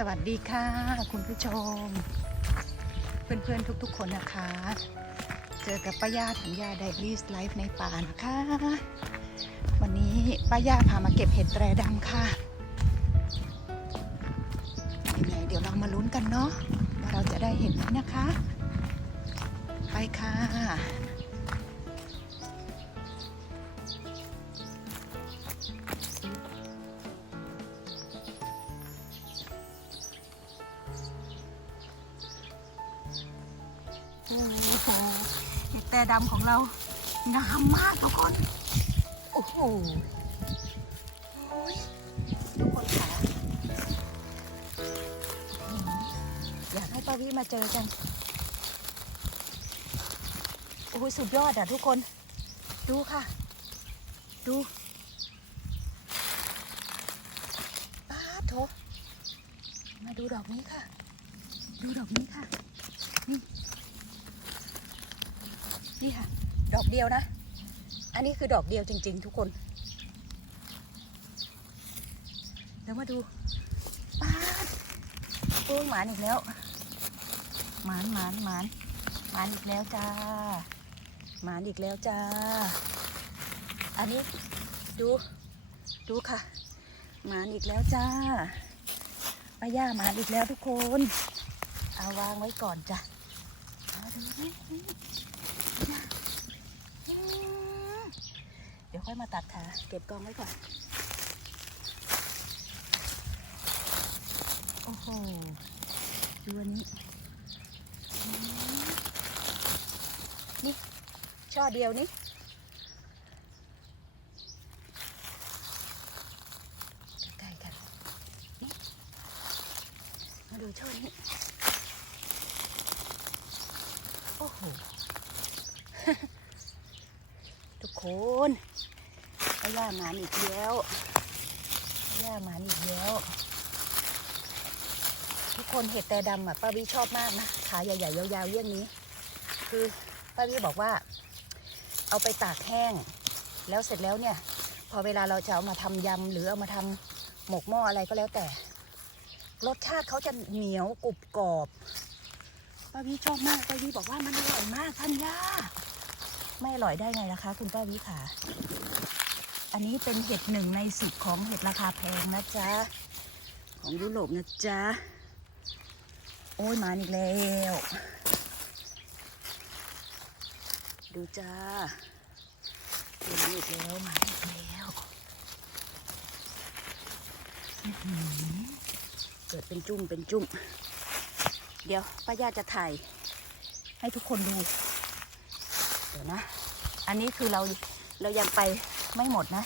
สวัสดีค่ะ คุณผู้ชม เพื่อนๆทุกๆคนนะคะ เจอกับป้าย่าถัญญาไดรีสไลฟ์ในป่านะคะ วันนี้ป้าย่าพามาเก็บเห็ดแตรดำค่ะยังไงเดี๋ยวเรามาลุ้นกันเนาะว่าเราจะได้เห็ดไหมนะคะ ไปค่ะ ป้าวิมาเจอกันโอ้ยสุดยอดอะทุกคน ดูค่ะ ดูป้าโถมาดูดอกนี้ค่ะ ดูดอกนี้ค่ะ นี่ค่ะ ดอกเดียวนะ อันนี้คือดอกเดียวจริง ๆ ทุกคนเดี๋ยวมาดูป้าโอ้ยหมานอีกแล้ว หมานหมานหมานหมานอีกแล้วจ้าหมานอีกแล้วจ้า อันนี้ดูดูค่ะหมานอีกแล้วจ้าป้าย่าหมานอีกแล้วทุกคนเอาวางไว้ก่อนจ้ะเอาเดี๋ยวค่อยมาตัดขาเก็บกองไว้ก่อน โอ้โหดูอันนี้อืมนี่ ช่อเดียวนี่ใกล้ๆกันนี่มาดูช่อนี้ โอ้โห ทุกคนย่าหมานอีกแล้วย่าหมานอีกแล้ว ทุกคนเห็ดแต่ดำอะป้าวิชอบมากนะ ขาใหญ่ๆยาวๆเยี่ยงนี้ คือป้าวิบอกว่า เอาไปตากแห้ง แล้วเสร็จแล้วเนี่ย พอเวลาเราจะเอามาทำยำหรือเอามาทำหมกหม้ออะไรก็แล้วแต่ รสชาติเขาจะเหนียวกรุบกรอบป้าวิชอบมากป้าวิบอกว่ามันอร่อยมากท่านย่าไม่อร่อยได้ไงล่ะคะ คุณป้าวิขาอันนี้เป็นเห็ดหนึ่งในสิบของเห็ดราคาแพงนะจ๊ะของยุโรปนะจ๊ะโอ้ยมาอีกแล้ว ดูจ้ามาอีกแล้วมาอีกแล้วอื้อหือเกิดเป็นจุ้มเป็นจุ้ม เดี๋ยวป้าย่าจะถ่าย ให้ทุกคนดู เดี๋ยวนะ อันนี้คือเราเรายังไปไม่หมดนะ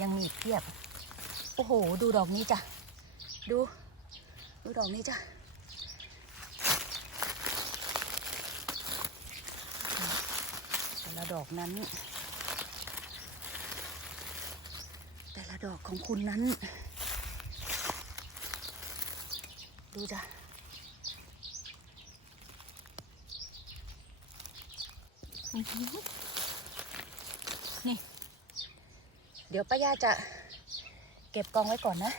ยังมีอีกเพียบ โอ้โห ดูดอกนี้จ้ะ ดู ดูดอกนี้จ้ะ แต่ ละดอกนั้น แต่ละดอกของคุณนั้น ดูจ้ะนี่ เดี๋ยวป้าย่าจะเก็บกองไว้ก่อนนะ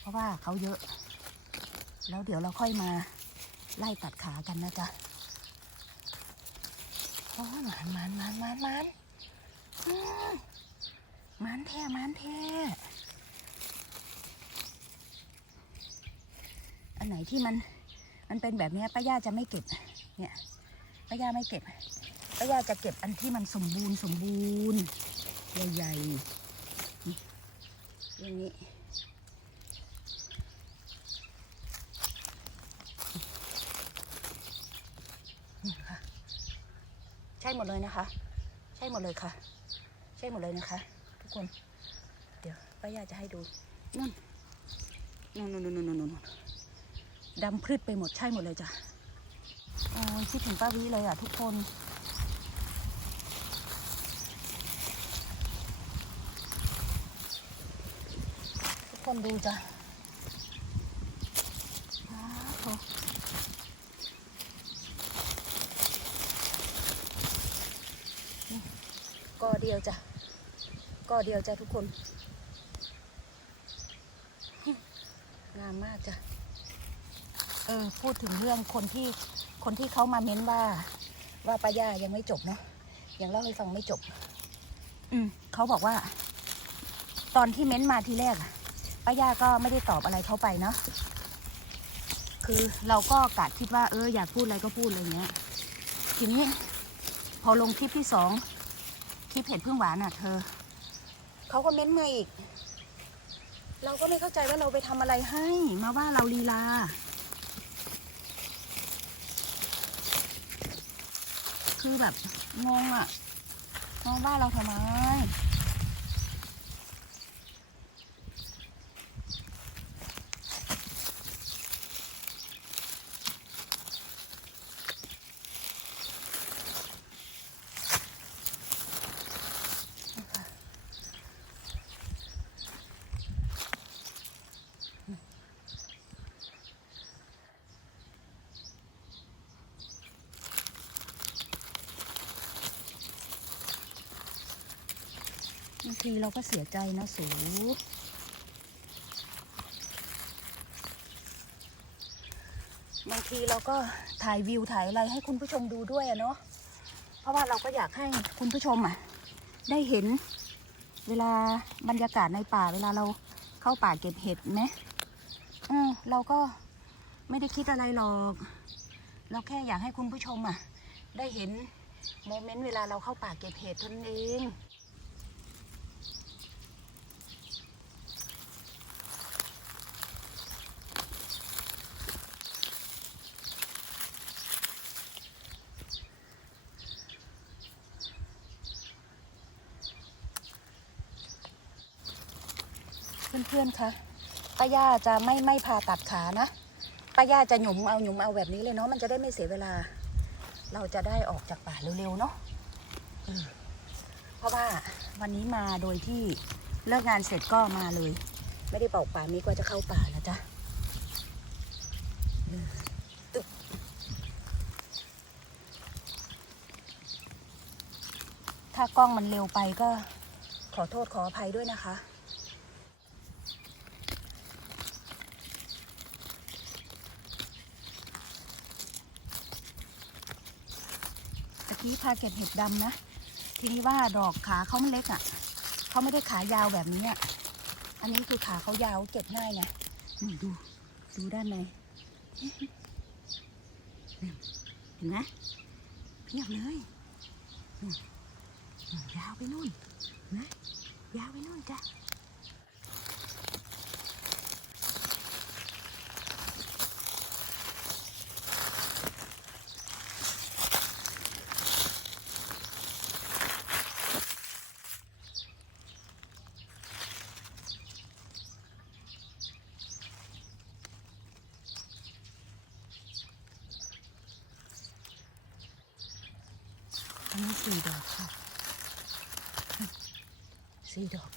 เพราะว่าเขาเยอะ แล้วเดี๋ยวเราค่อยมาไล่ตัดขากันนะจ๊ะ โอ้มานมานมานมานมานมหมานแท้มานแท้อันไหนที่มันมันเป็นแบบนี้ป้าย่าจะไม่เก็บ เนี่ยป้าย่าไม่เก็บป้าย่าจะเก็บอันที่มันสมบูรณ์สมบูรณ์ใหญ่ๆอย่างนี้ค่ะใช่หมดเลยนะคะ ใช่หมดเลยค่ะ ใช่หมดเลยนะคะ ทุกคน เดี๋ยวป้าย่าจะให้ดูนั่นนู่นนู่นนู่นนู่นนู่นดำพรึดไปหมดใช่หมดเลยจ้ะโอ้ยคิดถึงป้าวิเลยอะทุกคนทุกคนดูจ้ะอ้าวโถนี่กอ เดียวจ้ะกอเดียวจ้ะทุกคน งามมากจ้ะเออพูดถึงเรื่องคนที่คนที่เขามาเม้นว่า ว่าป้าย่ายังไม่จบเนาะยังเล่าให้ฟังไม่จบ อืมเขาบอกว่า ตอนที่เม้นมาทีแรกอะป้าย่าก็ไม่ได้ตอบอะไรเขาไปเนาะคือเราก็กะคิดว่าเอออยากพูดอะไรก็พูดอะไรเงี้ย ทีนี้พอลงคลิปที่สอง คลิปเห็ดพึ่งหวานอะ เธอ เขาก็เม้นมาอีก เราก็ไม่เข้าใจว่าเราไปทำอะไรให้ มาว่าเราลีลา คือแบบงงอะมาว่าเราทำไม เราก็เสียใจนะสูบางทีเราก็ถ่ายวิวถ่ายอะไรให้คุณผู้ชมดูด้วยอะเนาะ เพราะว่าเราก็อยากให้คุณผู้ชมอะได้เห็นเวลาบรรยากาศในป่าเวลาเราเข้าป่าเก็บเห็ดไหมเออเราก็ไม่ได้คิดอะไรหรอก เราแค่อยากให้คุณผู้ชมอะได้เห็นโมเมนต์เวลาเราเข้าป่าเก็บเห็ดเท่านั้นเอง พื่อนๆคะป้าย่าจะไม่ไม่ผ่าตัดขานะป้าย่าจะหยุมเอาหยุมเอาแบบนี้เลยเนาะมันจะได้ไม่เสียเวลา เราจะได้ออกจากป่าเร็วๆเนาะเพราะว่าวันนี้มาโดยที่เลิกงานเสร็จก็มาเลย ไม่ได้บอกป่ามีก็จะเข้าป่าแล้วจ้ะถ้ากล้องมันเร็วไปก็ขอโทษขออภัยด้วยนะคะ กี้พาเก็บเห็ดดำนะ ทีนี้ว่าดอกขาเขามันเล็กอะ่ะเขาไม่ได้ขายาวแบบนี้อะ่ะอันนี้คือขาเขายาวเก็บง่ายไงนี่ดู ดูด้านในเห็นไหมเพียบเลยนู่นนู่นยาวไปนู่นนไหมยาวไปนู่นจ้ะ อันนี้สี่ดอกค่ะ สี่ดอก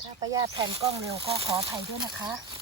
ถ้าป้าย่าแผ่นกล้องเร็วก็ขออภัยด้วยนะคะ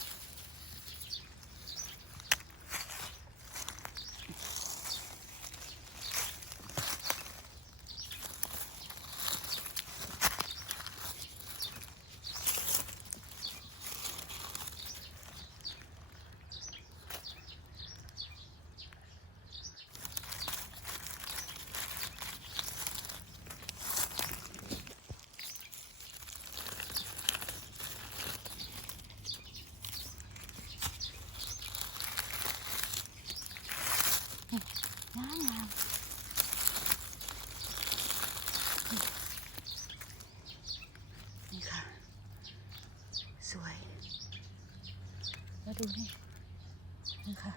แล้วดูนี่นี่ค่ะ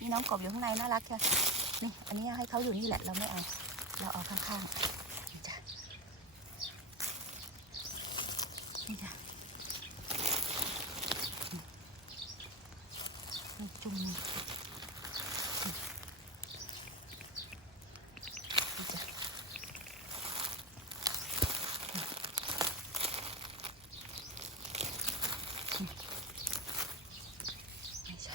นี่น้องกบอยู่ข้างในน่ารักแค่นี่อันนี้ให้เขาอยู่นี่แหละเราไม่เอา เราเอาข้างๆนี่จ้ะนี่จ้ะนี่จุ่มนี่นี่จ้ะนี่จ้ะ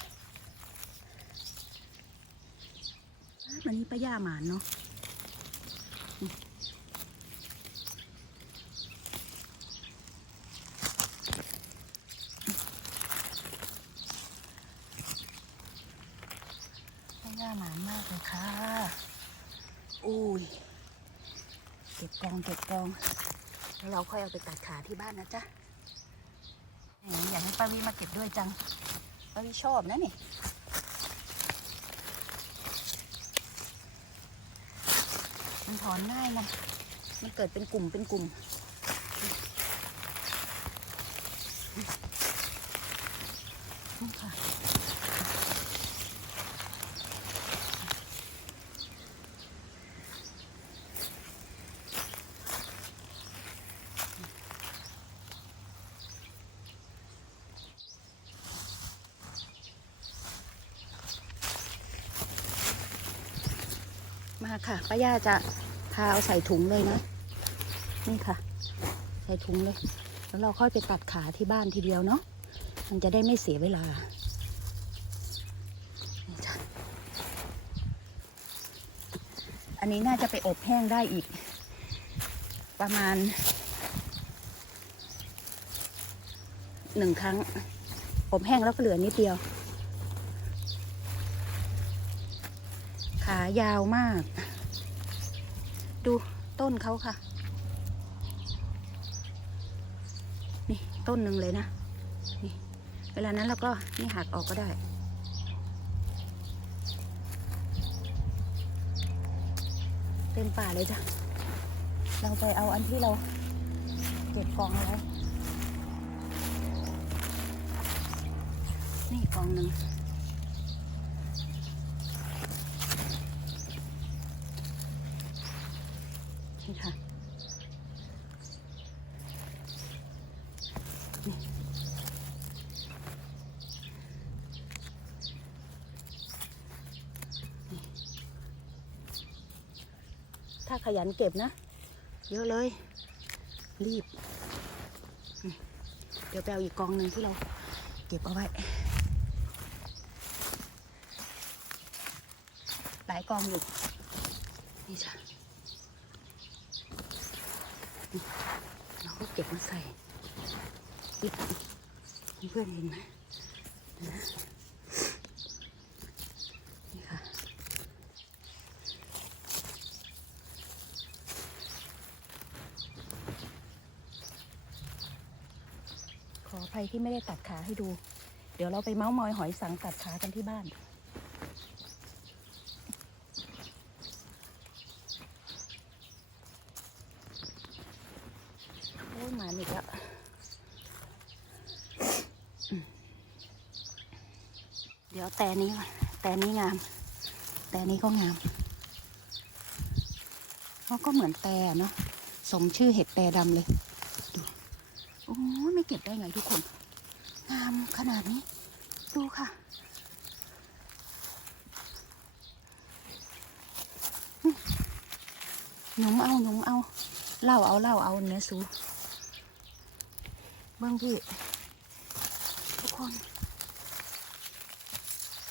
ญ้าย่าหมานเนาะไม่าหมานมากเลยค่ะ อุ้ย เก็บกองเก็บกอง แล้วเราค่อยเอาไปตัดขาที่บ้านนะจ๊ะอยากให้ป้าวิมาเก็บด้วยจังป้าวิชอบนะนี่ มันถอนง่ายนะ มันเกิดเป็นกลุ่มเป็นกลุ่ม มาค่ะป้าย่าจะ พาเอาใส่ถุงเลยนะ นี่ค่ะ ใส่ถุงเลย แล้วเราค่อยไปตัดขาที่บ้านทีเดียวเนาะมันจะได้ไม่เสียเวลาอันนี้น่าจะไปอบแห้งได้อีก ประมาณหนึ่งครั้ง อบแห้งแล้วก็เหลือนิดเดียว ขายาวมาก ดูต้นเขาค่ะ นี่ต้นหนึ่งเลยนะ นี่ เวลานั้นเราก็นี่หักออกก็ได้ เต็มป่าเลยจ้ะ เราไปเอาอันที่เราเก็บกองเอาไว้นี่กองหนึ่ง นี่ค่ะนี่นี่ ถ้าขยันเก็บนะ เยอะเลย รีบ เดี๋ยวไปเอาอีกกองหนึ่งที่เราเก็บเอาไว้ หลายกองอยู่นี่จ้ะเราก็เก็บมาใส่อีกเพื่อนเห็นไหมเดี๋ยวนะนี่ค่ะ ขออภัย ที่ไม่ได้ตัดขาให้ดู เดี๋ยวเราไปเมาส์มอยหอยสังตัดขากันที่บ้าน โอ้ยมาอีกแล้วอืมเดี๋ยวแต่นี้แต่นี้งาม แต่นี้ก็งามเขาก็เหมือนแต่เนาะสมชื่อเห็ดแต่ดำเลย ดู โอ้ไม่เก็บได้ไงทุกคน งามขนาดนี้ ดูค่ะ หนุ่มเอาหนุ่มเอา เล่าเอาเล่าเอาเนื้อสูเบื้องพี่ ทุกคน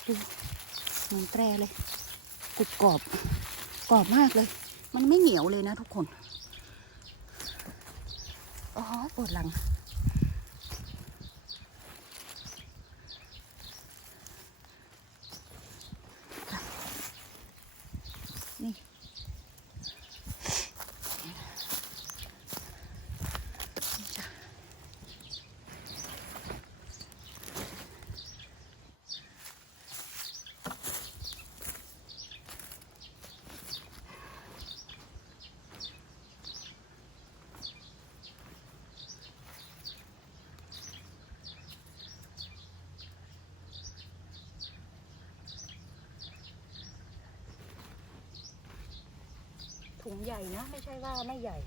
ดูหมือนแตรเลยกรุบกรอบ กรอบมากเลย มันไม่เหนียวเลยนะทุกคน อ๋อปวดหลัง ไม่ใช่ว่าไม่ใหญ่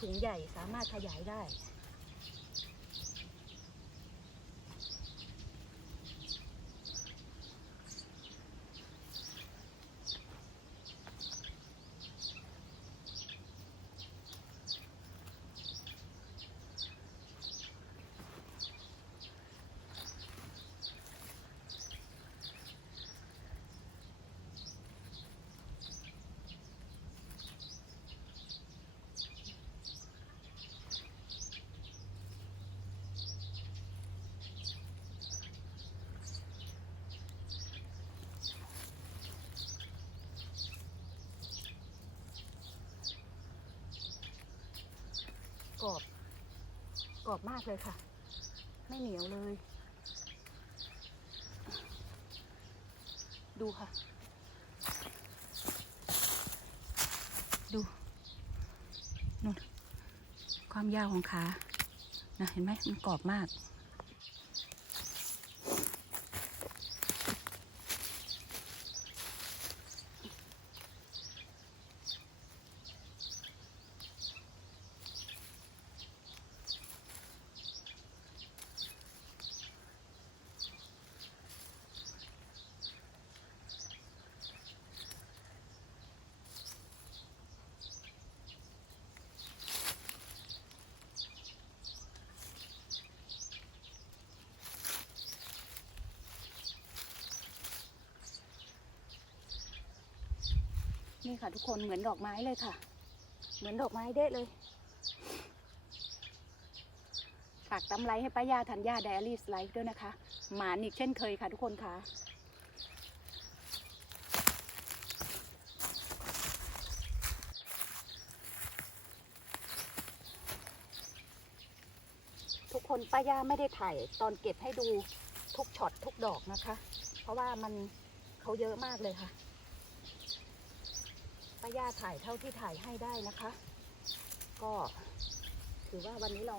ถุงใหญ่สามารถขยายได้ กรอบ กรอบมากเลยค่ะ ไม่เหนียวเลย ดูค่ะ ดูนู่นความยาวของขานะเห็นไหมมันกรอบมาก นี่ค่ะทุกคนเหมือนดอกไม้เลยค่ะ เหมือนดอกไม้เด้เลยฝากตำไลให้ป้ายาธัญญาไดอารี่ไลฟ์ด้วยนะคะ หมานอีกเช่นเคยค่ะทุกคนค่ะทุกคนป้ายาไม่ได้ถ่ายตอนเก็บให้ดูทุกช็อตทุกดอกนะคะ เพราะว่ามันเขาเยอะมากเลยค่ะ ป้าย่าถ่ายเท่าที่ถ่ายให้ได้นะคะ ก็ถือว่าวันนี้เรา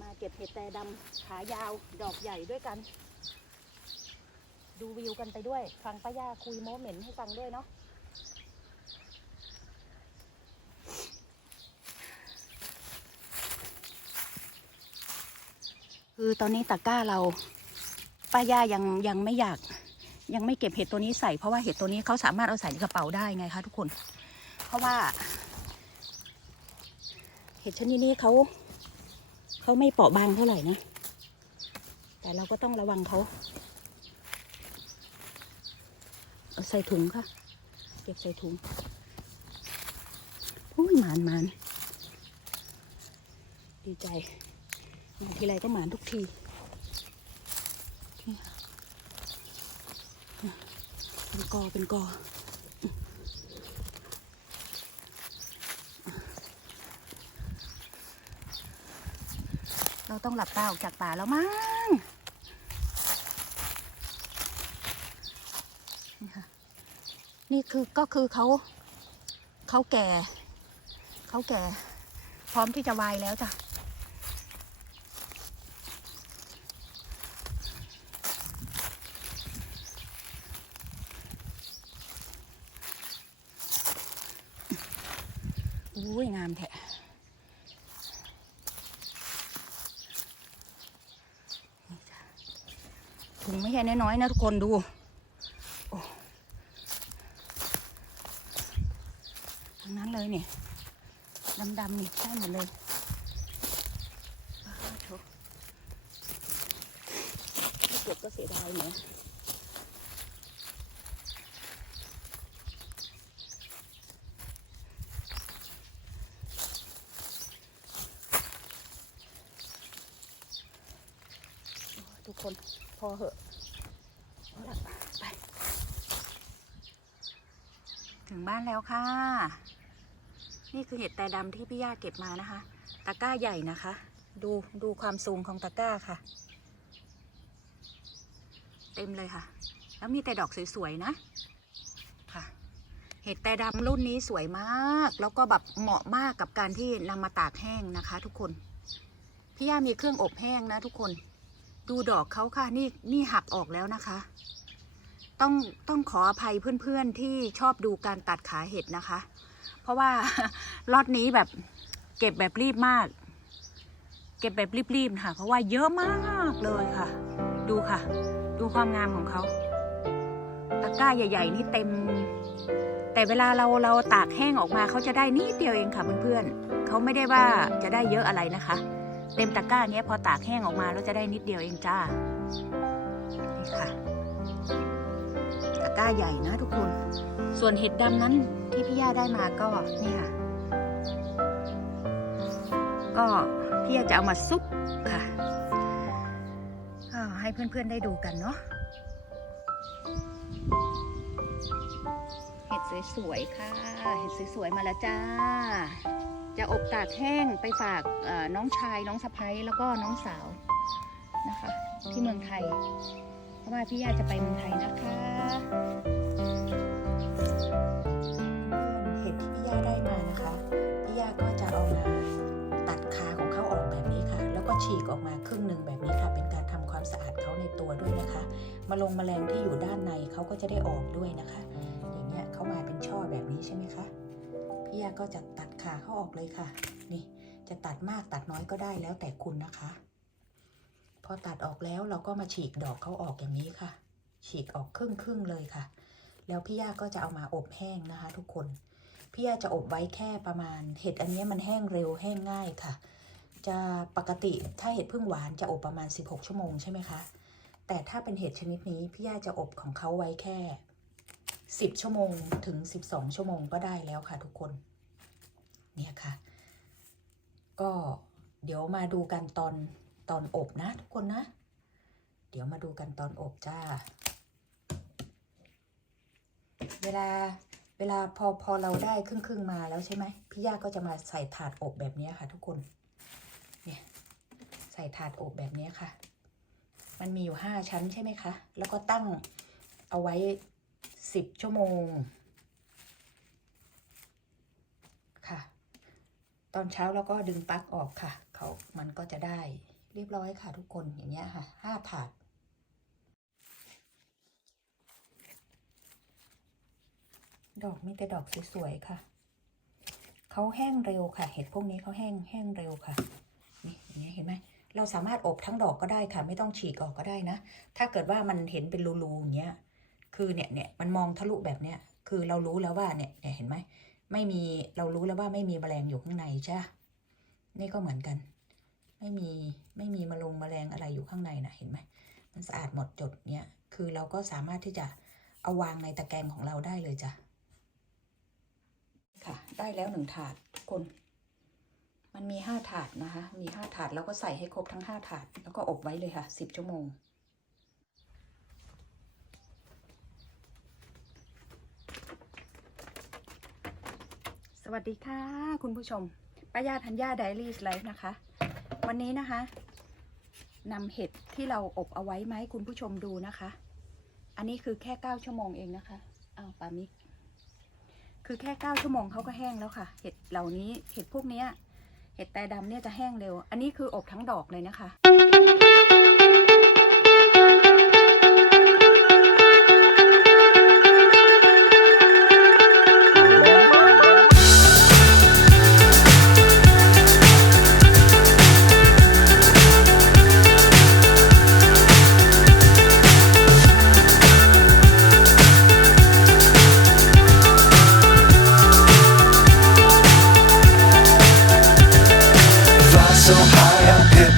มาเก็บเห็ดแต่ดำขายาวดอกใหญ่ด้วยกัน ดูวิวกันไปด้วย ฟังป้าย่าคุยโมเหม็นให้ฟังด้วยเนาะคือตอนนี้ตะก้าเราป้าย่ายังยังไม่อยาก ยังไม่เก็บเห็ดตัวนี้ใส่เพราะว่าเห็ดตัวนี้เขาสามารถเอาใส่ในกระเป๋าได้ไงคะทุกคน เพราะว่า เห็ดชนิดนี้เขาเขาไม่เปราะบางเท่าไหร่นะแต่เราก็ต้องระวังเขาเอาใส่ถุงค่ะ เก็บใส่ถุงอุ้ยหมานหมานดีใจมาทีไรก็หมานทุกทีนี่ค่ะ เป็นกอเป็นกอเราต้องหลับตาออกจากป่าแล้วมั้งนี่ค่ะ นี่คือก็คือเขาเขาแก่ เขาแก่ พร้อมที่จะวายแล้วจ้ะ อุ้ยงามแท้นี่จ้ะ ถุงไม่น้อยๆนะทุกคนดู ทั้งนั้นเลยเนี่ยดำๆนี่ใช่หมดเลยว้าวโถถ้าเก็บก็เสียดายเนี่ยทุกคนพอเหอะเอาละไป ถึง บ้านแล้วค่ะ นี่คือเห็ดแต่ดำที่พี่ย่าเก็บมานะคะ ตะกร้าใหญ่นะคะ ดูดูความสูงของตะกร้าค่ะ เต็มเลยค่ะ แล้วมีแต่ดอกสวยๆนะ ค่ะ เห็ดแต่ดำรุ่นนี้สวยมาก แล้วก็แบบเหมาะมากกับการที่นำมาตากแห้งนะคะ ทุกคน พี่ย่ามีเครื่องอบแห้งนะ ทุกคน ดูดอกเขาค่ะ นี่นี่หักออกแล้วนะคะ ต้องต้องขออภัยเพื่อนๆที่ชอบดูการตัดขาเห็ดนะคะ เพราะว่าล็อตนี้แบบเก็บแบบรีบมาก เก็บแบบรีบๆค่ะ เพราะว่าเยอะมากเลยค่ะ ดูค่ะ ดูความงามของเขาตะกร้าใหญ่ ๆ นี่เต็ม แต่เวลาเราเราตากแห้งออกมาเขาจะได้นิดเดียวเองค่ะเพื่อนๆเขาไม่ได้ว่าจะได้เยอะอะไรนะคะ เต็มตะกร้าเนี้ยพอตากแห้งออกมาแล้วจะได้นิดเดียวเองจ้านี่ค่ะตะ ก้าใหญ่นะทุกคน ส่วนเห็ดดำนั้นที่พี่ย่าได้มาก็นี่ค่ะ ก็พี่ย่าจะเอามาซุปค่ะให้เพื่อนๆได้ดูกันเนาะเห็ดสวยๆค่ะ เห็ดสวยๆมาแล้วจ้า จะอบตากแห้งไปฝากน้องชายน้องสะพ้ยแล้วก็น้องสาวนะคะ ที่เมืองไทย ราะว่าพี่ย่าจะไปเมืองไทยนะคะเห็ดที่พี่ย่าได้มานะคะ พี่ย่าก็จะเอามาตัดขาของเขาออกแบบนี้ค่ะ แล้วก็ฉีกออกมาครึ่งหนึ่งแบบนี้ค่ะ เป็นการทำความสะอาดเขาในตัวด้วยนะคะมาลงแมลงที่อยู่ด้านในเขาก็จะได้ออกด้วยนะคะ อย่างเงี้ยเขามาเป็นช่อแบบนี้ใช่ไหมคะพี่ยาก็จะตัดขาเขาออกเลยค่ะ นี่จะตัดมากตัดน้อยก็ได้แล้วแต่คุณนะคะ พอตัดออกแล้วเราก็มาฉีกดอกเขาออกอย่างนี้ค่ะ ฉีกออกครึ่งครึ่งๆเลยค่ะ แล้วพี่ยาก็จะเอามาอบแห้งนะคะ ทุกคน พี่ยาจะอบไว้แค่ประมาณ เห็ดอันนี้มันแห้งเร็วแห้งง่ายค่ะ จะปกติถ้าเห็ดพึ่งหวานจะอบประมาณ 16 ชั่วโมงใช่ไหมคะ แต่ถ้าเป็นเห็ดชนิดนี้พี่ย่าจะอบของเขาไว้แค่ 10 ชั่วโมงถึง 12 ชั่วโมงก็ได้แล้วค่ะ ทุกคน เนี่ยค่ะ ก็เดี๋ยวมาดูกันตอน ตอนอบนะทุกคนนะ เดี๋ยวมาดูกันตอนอบจ้า เวลาเวลาพอพอเราได้ครึ่งครึ่งมาแล้วใช่ไหมพี่ย่าก็จะมาใส่ถาดอบแบบนี้ค่ะ ทุกคน เนี่ยใส่ถาดอบแบบนี้ค่ะ มันมีอยู่ห้าชั้นใช่ไหมคะ แล้วก็ตั้งเอาไว้สิบชั่วโมงค่ะ ตอนเช้าเราก็ดึงปลั๊กออกค่ะ เขามันก็จะได้ เรียบร้อยค่ะทุกคนอย่างเงี้ยค่ะห้าถาดดอกมีแต่ดอกสวยๆค่ะ เขาแห้งเร็วค่ะ เห็ดพวกนี้เขาแห้งแห้งเร็วค่ะ นี่อย่างเงี้ยเห็นไหม เราสามารถอบทั้งดอกก็ได้ค่ะ ไม่ต้องฉีกออกก็ได้นะ ถ้าเกิดว่ามันเห็นเป็นรูๆอย่างเงี้ย คือเนี่ยเนี่ยมันมองทะลุแบบเนี้ย คือเรารู้แล้วว่าเนี่ยเนี่ยเห็นไหม ไม่มีเรารู้แล้วว่าไม่มีแมลงอยู่ข้างในใช่ นี่ก็เหมือนกัน ไม่มีไม่มีมะลงแมลงอะไรอยู่ข้างในนะเห็นไหมมันสะอาดหมดจดเนี่ยคือเราก็สามารถที่จะเอาวางในตะแกรงของเราได้เลยจ้ะค่ะ ได้แล้วหนึ่งถาดทุกคน มันมีห้าถาดนะคะ มีห้าถาดแล้วก็ใส่ให้ครบทั้งห้าถาด แล้วก็อบไว้เลยค่ะสิบชั่วโมงสวัสดีค่ะ คุณผู้ชมป้ายาธัญญาไดรี่ไลฟ์นะคะ วันนี้นะคะนำเห็ดที่เราอบเอาไว้ไหมาให้คุณผู้ชมดูนะคะ อันนี้คือแค่เก้าชั่วโมงเองนะคะอ้าวปามิกคือแค่เก้าชั่วโมงเขาก็แห้งแล้วค่ะ เห็ดเหล่านี้เห็ดพวกนี้เห็ดแต่ดำเนี่ยจะแห้งเร็ว อันนี้คืออบทั้งดอกเลยนะคะ